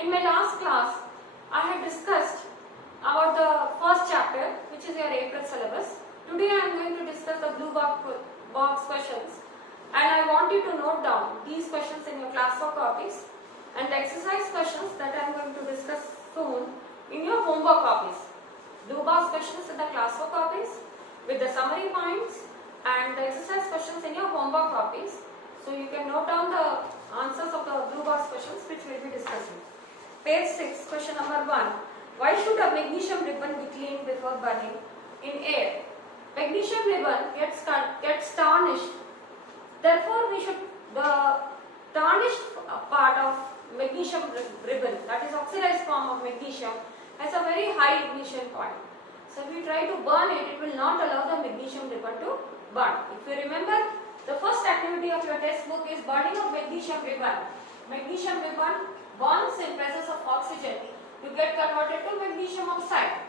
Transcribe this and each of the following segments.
In my last class, I had discussed about the first chapter, which is your April syllabus. Today I am going to discuss the blue box questions, and I want you to note down these questions in your classwork copies and the exercise questions that I am going to discuss soon in your homework copies. Blue box questions in the classwork copies with the summary points and the exercise questions in your homework copies. So you can note down the answers of the blue box questions which we will be discussing. Page 6, question number 1. Why should a magnesium ribbon be cleaned before burning in air? Magnesium ribbon gets tarnished. Therefore, the tarnished part of magnesium ribbon, that is oxidized form of magnesium, has a very high ignition point. So if we try to burn it, it will not allow the magnesium ribbon to burn. If you remember, the first activity of your textbook is burning of magnesium ribbon. Magnesium ribbon burns in presence of oxygen to get converted to magnesium oxide.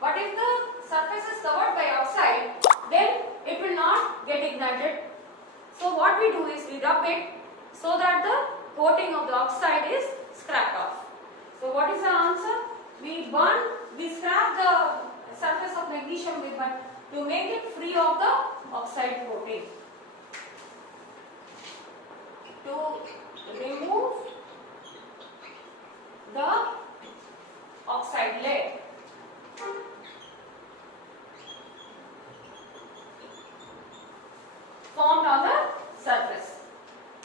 But if the surface is covered by oxide, then it will not get ignited. So what we do is we rub it so that the coating of the oxide is scraped off. So what is the answer? We scrap the surface of magnesium ribbon to make it free of the oxide coating. To remove the oxide layer. Formed on the surface.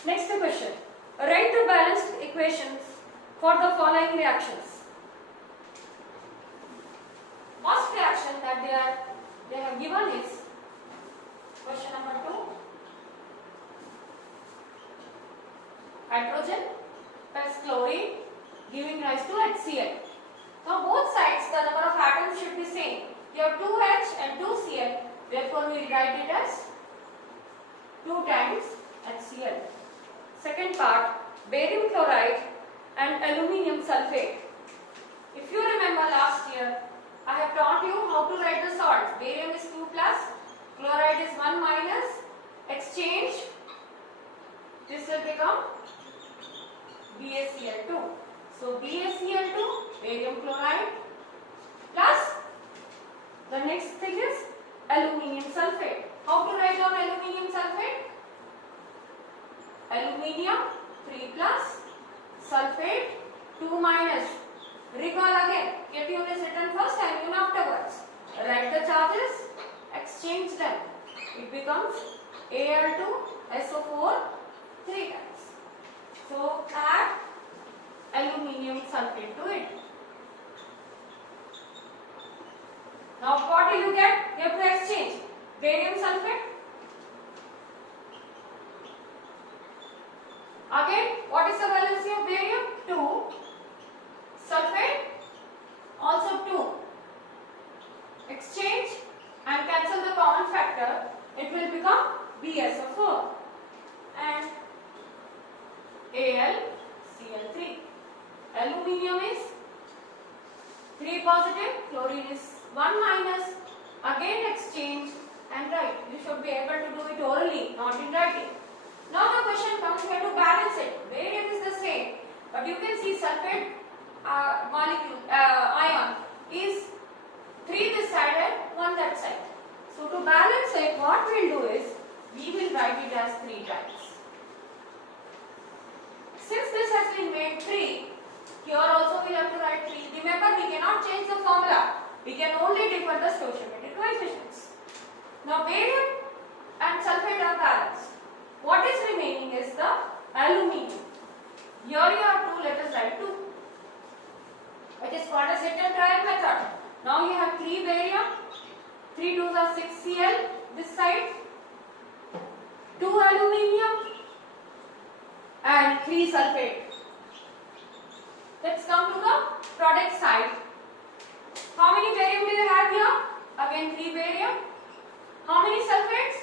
Next question. Write the balanced equations for the following reactions. First reaction that they have given is question number 2. Hydrogen plus chlorine giving rise to HCl. Now both sides the number of atoms should be same. You have 2H and 2Cl. Therefore we will write it as 2 times HCl. Second part, barium chloride and aluminium sulfate. If you remember last year, I have taught you how to write the salts. Barium is 2 plus, chloride is 1 minus, exchange, this will become BaCl2. So BaCl2, barium chloride, plus the next thing is aluminium sulfate. How to write down aluminium sulfate? Aluminium 3 plus, sulfate 2 minus. Recall again, cation is written first, anion afterwards. Write the charges, exchange them. It becomes Al2SO4 3 times. So add aluminium sulfate to it. Now what will you get? You have to exchange barium sulfate. Again, what is the valency of barium? 2. Sulfate also 2. Exchange and cancel the common factor. It will become BSO4 and AlCl3. Aluminium is 3 positive, chlorine is 1 minus. Again exchange and write. You should be able to do it orally, not in writing. Now the question comes, we have to balance it. Barium is the same, but you can see sulfate molecule ion is 3 this side and 1 that side. So to balance it, what we will do is we will write it as 3 times. Since this has been made 3, here also we have to write 3. Remember, we cannot change the formula. We can only differ the stoichiometric coefficients. Now barium and sulfate are balanced. What is remaining is the aluminium. Here you have 2, let us write 2. It is called a set and trial method. Now you have 3 barium, 3 2s are 6 Cl this side, 2 aluminium and 3 sulfate. Let's come to the product side. How many barium do they have here? Again 3 barium. How many sulfates?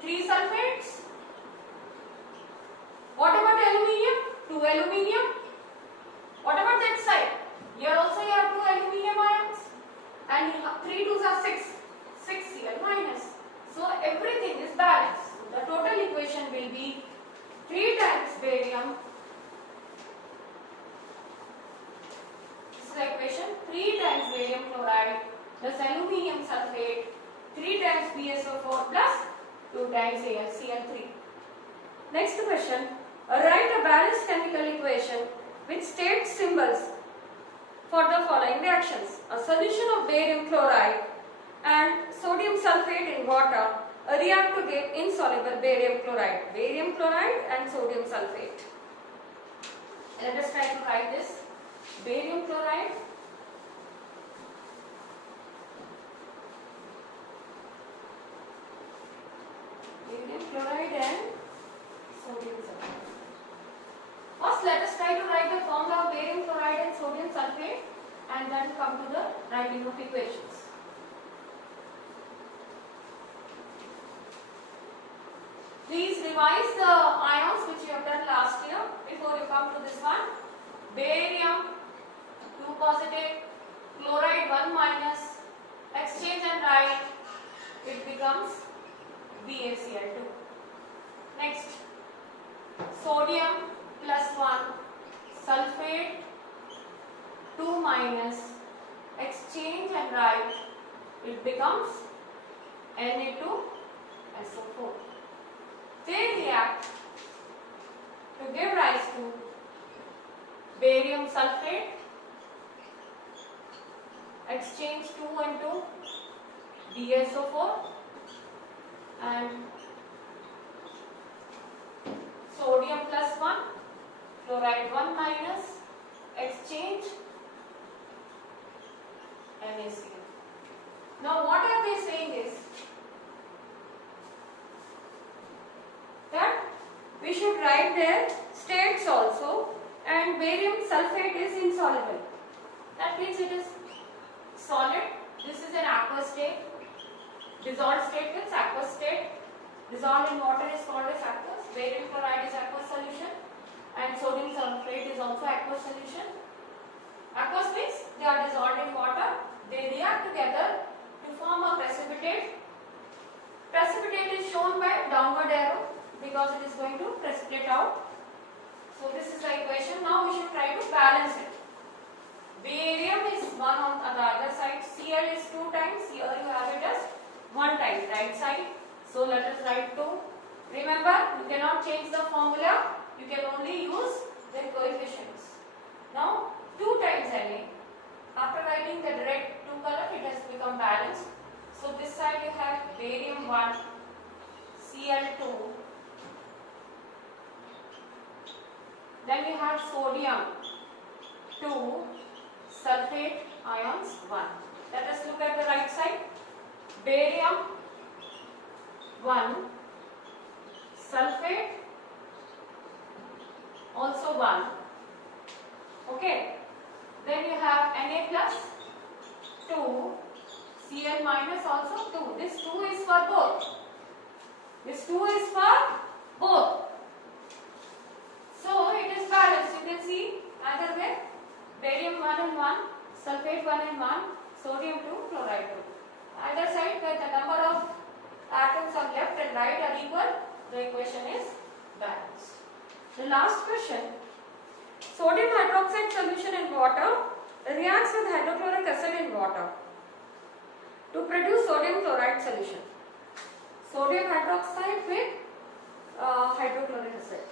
3 sulfates. What about aluminium? 2 aluminium. What about that side? Here also you have 2 aluminium ions and 3 2s are 6 Cl minus. So everything is balanced. The total equation will be 3 times barium barium chloride plus aluminium sulfate 3 times BSO4 plus 2 times AlCl3. Next question. Write a balanced chemical equation with state symbols for the following reactions. A solution of barium chloride and sodium sulfate in water react to get insoluble barium chloride. Barium chloride and sodium sulfate. Let us try to write this. Barium chloride and sodium sulfate. First, let us try to write the formula of barium chloride and sodium sulfate and then come to the writing of equations. Please revise the ions which you have done last year before you come to this one. Barium 2 positive, chloride 1 minus, exchange and write, it becomes BaCl2. Next, sodium plus 1, sulfate 2 minus, exchange and write, it becomes Na2SO4. They react to give rise to barium sulfate, exchange 2 and 2, BSO4, and sodium plus 1, chloride 1 minus, exchange NaCl. Now what are they saying is that we should write their states also, and barium sulfate is insoluble. That means it is solid. This is an aqueous state. Dissolved state means aqueous state. Dissolved in water is called as aqueous. Barium chloride is aqueous solution and sodium sulfate is also aqueous solution. Aqueous means they are dissolved in water. They react together to form a precipitate. Precipitate is shown by downward arrow because it is going to precipitate out. So this is the equation. Now we should try to balance it. Barium is 1 on the other side. Cl is 2 times. Here you have it as 1 time right side. So let us write 2. Remember, you cannot change the formula. You can only use the coefficients. Now 2 times Na. After writing the direct 2 column, it has become balanced. So this side you have barium 1, Cl2. Then we have sodium 2, sulfate ions 1. Let us look at the right side. Barium 1, sulfate also 1. Okay. Then you have Na plus 2, Cl minus also 2. This 2 is for both. This 2 is for both. So it is balanced. You can see either way. Barium 1 and 1, sulfate 1 and 1, sodium 2, chloride 2. Either side where the number of atoms on left and right are equal, the equation is balanced. The last question. Sodium hydroxide solution in water reacts with hydrochloric acid in water to produce sodium chloride solution. Sodium hydroxide with hydrochloric acid.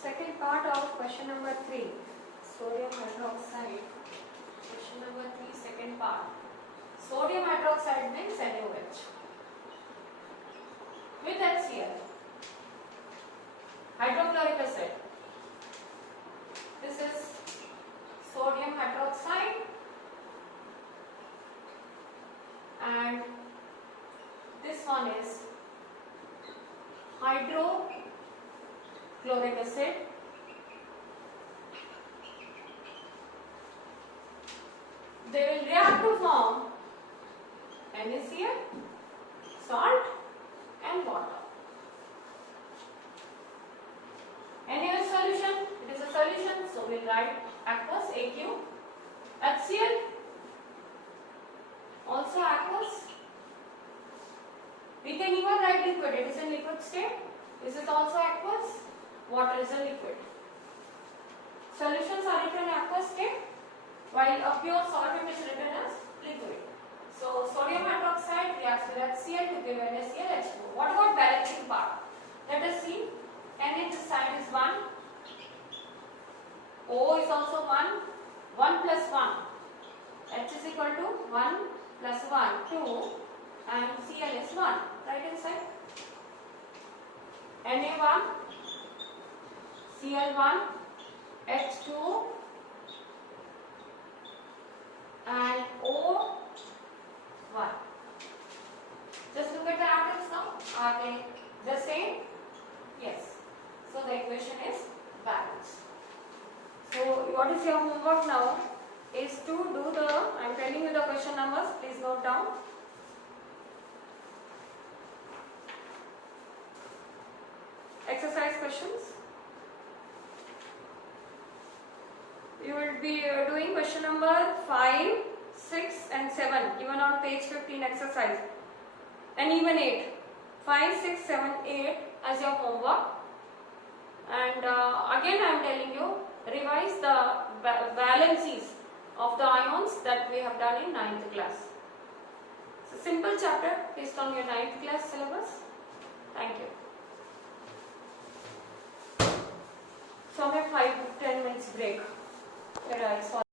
Second part of question number 3, sodium hydroxide. Question number 3, second part. Sodium hydroxide means NaOH with HCl. Hydrochloric acid. This is sodium hydroxide and this one is hydrochloric acid. They will react to form NaCl, salt and and water. NaOH solution, it is a solution, so we'll write aqueous, AQ. HCl, also aqueous. We can even write liquid, it is in liquid state. This is also aqueous, water is a liquid. Solutions are written in aqueous state, while a pure solvent is written as liquid. So sodium hydroxide reacts with HCl to give NaClH2. What about balancing part? Let us see. N in this side is 1. O is also 1. 1 plus 1. H is equal to 1 plus 1, 2. And Cl is 1. Right inside. Na1, Cl1, H2 and O1. Just look at the atoms now. Are they the same? Yes. So the equation is balanced. So what is your homework now is to do the, I am telling you the question numbers, please note down. Exercise questions. You will be doing question number 5, 6 and 7 given on page 15 exercise, and even 8. 5, 6, 7, 8 as your homework. And again I am telling you, revise the valencies of the ions that we have done in 9th class. It's a simple chapter based on your 9th class syllabus. Thank you. So we have 5 to 10 minutes break. Where I saw